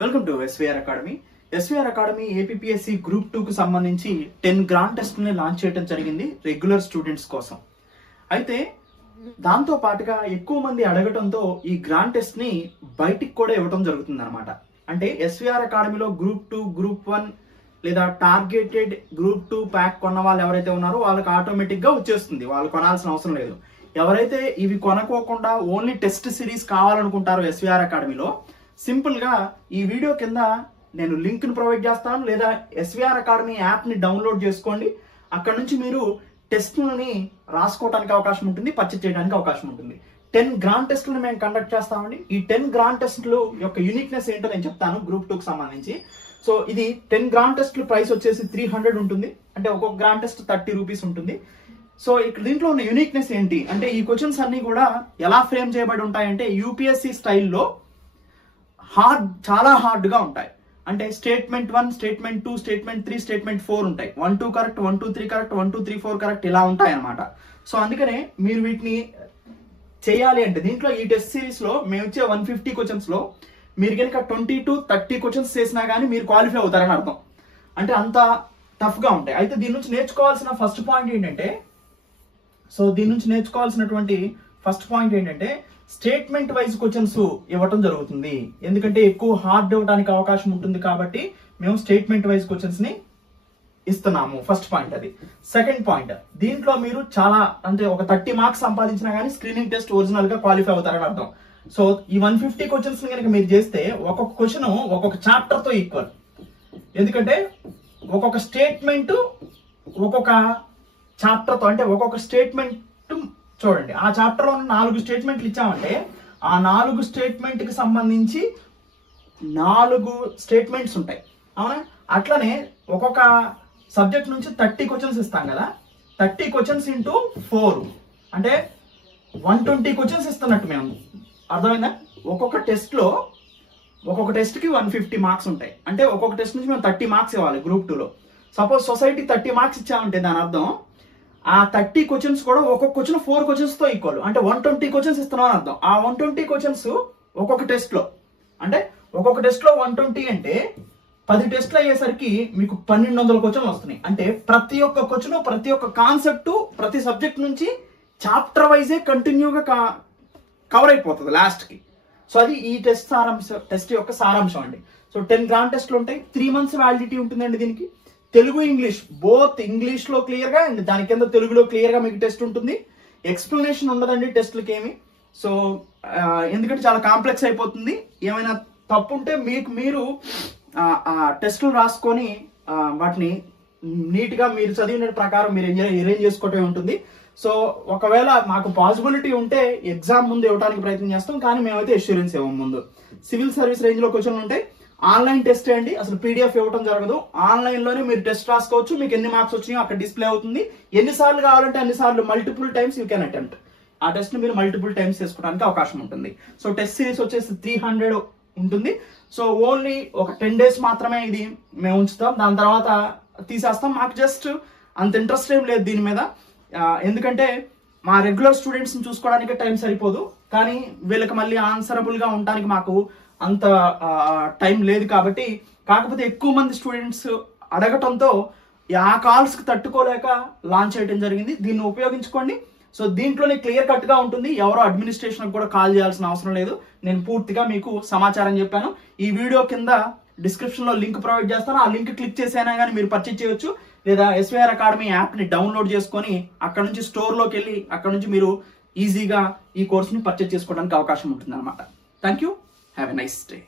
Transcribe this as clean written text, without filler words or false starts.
Welcome to SVR academy. SVR academy APSC group 2 కు సంబంధించి 10 grand test ని launch చేయడం జరిగింది రెగ్యులర్ స్టూడెంట్స్ కోసం. అయితే దాంతో పాటుగా ఎక్కువ మంది అడగటంతో ఈ గ్రాండ్ టెస్ట్ ని బయటికి కూడా ఇవ్వడం జరుగుతుంది అనమాట. అంటే ఎస్వీఆర్ అకాడమీలో గ్రూప్ 2, గ్రూప్ 1 లేదా టార్గెటెడ్ గ్రూప్ 2 ప్యాక్ కొన్న వాళ్ళు ఎవరైతే ఉన్నారో వాళ్ళకి ఆటోమేటిక్ గా వచ్చేస్తుంది, వాళ్ళు కొనాల్సిన అవసరం లేదు. ఎవరైతే ఇవి కొనుక్కోకుండా ఓన్లీ టెస్ట్ సిరీస్ కావాలనుకుంటారో ఎస్వీఆర్ అకాడమీలో సింపుల్ గా ఈ వీడియో కింద నేను లింక్ ని ప్రొవైడ్ చేస్తాను, లేదా ఎస్వీఆర్ అకాడమీ యాప్ ని డౌన్లోడ్ చేసుకోండి. అక్కడ నుంచి మీరు టెస్ట్లని రాసుకోవడానికి అవకాశం ఉంటుంది, పర్చేజ్ చేయడానికి అవకాశం ఉంటుంది. 10 గ్రాండ్ టెస్ట్లను మేము కండక్ట్ చేస్తామండి. ఈ 10 గ్రాండ్ టెస్ట్లు యొక్క యూనిక్నెస్ ఏంటో నేను చెప్తాను గ్రూప్ 2 కి సంబంధించి. సో ఇది 10 గ్రాండ్ టెస్ట్లు ప్రైస్ వచ్చేసి 300 ఉంటుంది, అంటే ఒక్కొక్క గ్రాండ్ టెస్ట్ 30 రూపీస్ ఉంటుంది. సో ఇక్కడ దీంట్లో ఉన్న యూనిక్నెస్ ఏంటి అంటే ఈ క్వశ్చన్స్ అన్ని కూడా ఎలా ఫ్రేమ్ చేయబడి ఉంటాయంటే యూపీఎస్సీ స్టైల్లో చాలా హార్డ్ గా ఉంటాయి. అంటే స్టేట్మెంట్ 1, స్టేట్మెంట్ 2, స్టేట్మెంట్ 3, స్టేట్మెంట్ 4 ఉంటాయి. 1 2 కరెక్ట్, 1 2 3 కరెక్ట్, 1 2 3 4 కరెక్ట్, ఇలా ఉంటాయి అనమాట. సో అందుకనే మీరు వీటిని చేయాలి అంటే దీంట్లో ఈ టెస్ట్ సిరీస్ లో మేము ఇచ్చే 150 క్వశ్చన్స్ లో మీరు కనుక 20 to 30 క్వశ్చన్స్ చేసినా కానీ మీరు క్వాలిఫై అవుతారని అర్థం. అంటే అంత టఫ్ గా ఉంటాయి. అయితే దీని నుంచి నేర్చుకోవాల్సిన ఫస్ట్ పాయింట్ ఏంటంటే స్టేట్మెంట్ వైజ్ క్వశ్చన్స్ ఇవ్వటం జరుగుతుంది. ఎందుకంటే ఎక్కువ హార్డ్ ఇవ్వడానికి అవకాశం ఉంటుంది కాబట్టి మేము స్టేట్మెంట్ వైజ్ క్వశ్చన్స్ ని ఇస్తున్నాము. ఫస్ట్ పాయింట్ అది. సెకండ్ పాయింట్, దీంట్లో మీరు చాలా అంటే ఒక 30 మార్క్స్ సంపాదించినా కానీ స్క్రీనింగ్ టెస్ట్ ఒరిజినల్ గా క్వాలిఫై అవుతారని అర్థం. సో ఈ 150 క్వశ్చన్స్ కనుక మీరు చేస్తే ఒక్కొక్క క్వశ్చన్ ఒక్కొక్క చాప్టర్ తో ఈక్వల్. ఎందుకంటే ఒక్కొక్క స్టేట్మెంట్ ఒక్కొక్క చాప్టర్ తో, అంటే ఒక్కొక్క స్టేట్మెంట్ చూడండి, ఆ చాప్టర్ లో 4 స్టేట్మెంట్లు ఇచ్చామంటే ఆ 4 స్టేట్మెంట్ కి సంబంధించి 4 స్టేట్మెంట్స్ ఉంటాయి, అవునా? అట్లనే ఒక్కొక్క సబ్జెక్ట్ నుంచి 30 క్వశ్చన్స్ ఇస్తాం కదా, 30 క్వశ్చన్స్ ఇంటూ 4 అంటే 120 క్వశ్చన్స్ ఇస్తున్నట్టు మేము. అర్థమైందా? ఒక్కొక్క టెస్ట్ కి 150 మార్క్స్ ఉంటాయి. అంటే ఒక్కొక్క టెస్ట్ నుంచి మేము 30 మార్క్స్ ఇవ్వాలి గ్రూప్ 2 లో. సపోజ్ సొసైటీ 30 మార్క్స్ ఇచ్చామంటే దాని అర్థం ఆ 30 క్వశ్చన్స్ కూడా ఒక్కొక్క క్వశ్చన్ 4 క్వశ్చన్స్ తో ఈక్వల్. అంటే 120 క్వశ్చన్స్ ఇస్తున్నాం అని అర్థం. ఆ 120 క్వశ్చన్స్ ఒక్కొక్క టెస్ట్ లో, అంటే ఒక్కొక్క టెస్ట్ లో 120 అంటే 10 టెస్ట్లు అయ్యేసరికి మీకు 1200 క్వశ్చన్లు వస్తున్నాయి. అంటే ప్రతి ఒక్క క్వశ్చన్, ప్రతి ఒక్క కాన్సెప్ట్ ప్రతి సబ్జెక్ట్ నుంచి చాప్టర్ వైజే కంటిన్యూగా కవర్ అయిపోతుంది లాస్ట్ కి. సో అది ఈ టెస్ట్ యొక్క సారాంశం అండి. సో 10 గ్రాండ్ టెస్ట్లు ఉంటాయి. 3 months వ్యాలిడిటీ ఉంటుందండి దీనికి. తెలుగు, ఇంగ్లీష్ బోత్, ఇంగ్లీష్ లో క్లియర్ గా అండ్ దాని కింద తెలుగులో క్లియర్ గా మీకు టెస్ట్ ఉంటుంది. ఎక్స్ప్లెనేషన్ ఉండదండి టెస్ట్లకి ఏమి. సో ఎందుకంటే చాలా కాంప్లెక్స్ అయిపోతుంది. ఏమైనా తప్పు ఉంటే మీరు టెస్టులు రాసుకొని వాటిని నీట్ గా మీరు చదివిన ప్రకారం మీరు అరేంజ్ చేసుకోవటమే ఉంటుంది. సో ఒకవేళ మాకు పాసిబిలిటీ ఉంటే ఎగ్జామ్ ముందు ఇవ్వడానికి ప్రయత్నం చేస్తాం, కానీ మేమైతే ఎష్యూరెన్స్ ఇవ్వం ముందు. సివిల్ సర్వీస్ రేంజ్ లో క్వశ్చన్లు ఉంటాయి. ఆన్లైన్ టెస్ట్ అండి, అసలు పీడిఎఫ్ ఇవ్వడం జరగదు. ఆన్లైన్ లోనే మీరు టెస్ట్ రాసుకోవచ్చు. మీకు ఎన్ని మార్క్స్ వచ్చినాయో అక్కడ డిస్ప్లే అవుతుంది. ఎన్నిసార్లు కావాలంటే అన్నిసార్లు multiple times you can attempt. ఆ టెస్ట్ ని మీరు మల్టిపుల్ టైమ్స్ చేసుకోవడానికి అవకాశం ఉంటుంది. సో టెస్ట్ సిరీస్ వచ్చేసి 300 ఉంటుంది. సో ఓన్లీ ఒక 10 days మాత్రమే ఇది మేము ఉంచుతాం, దాని తర్వాత తీసేస్తాం. మాకు జస్ట్ అంత ఇంట్రెస్ట్ ఏం లేదు దీని మీద. ఎందుకంటే మా రెగ్యులర్ స్టూడెంట్స్ ని చూసుకోవడానికి టైం సరిపోదు, కానీ వీళ్ళకి మళ్ళీ ఆన్సరబుల్ గా ఉండడానికి మాకు అంత టైం లేదు కాబట్టి. కాకపోతే ఎక్కువ మంది స్టూడెంట్స్ అడగటంతో ఆ కాల్స్ కి తట్టుకోలేక లాంచ్ చేయడం జరిగింది. దీన్ని ఉపయోగించుకోండి. సో దీంట్లోనే క్లియర్ కట్ గా ఉంటుంది. ఎవరో అడ్మినిస్ట్రేషన్ కూడా కాల్ చేయాల్సిన అవసరం లేదు. నేను పూర్తిగా మీకు సమాచారం చెప్పాను. ఈ వీడియో కింద డిస్క్రిప్షన్ లో లింక్ ప్రొవైడ్ చేస్తాను. ఆ లింక్ క్లిక్ చేసైనా కానీ మీరు పర్చేజ్ చేయొచ్చు, లేదా ఎస్వీఆర్ అకాడమీ యాప్ ని డౌన్లోడ్ చేసుకొని అక్కడ నుంచి స్టోర్ లోకి వెళ్ళి అక్కడ నుంచి మీరు ఈజీగా ఈ కోర్స్ ని పర్చేజ్ చేసుకోవడానికి అవకాశం ఉంటుంది అనమాట. Thank you. Have a nice day.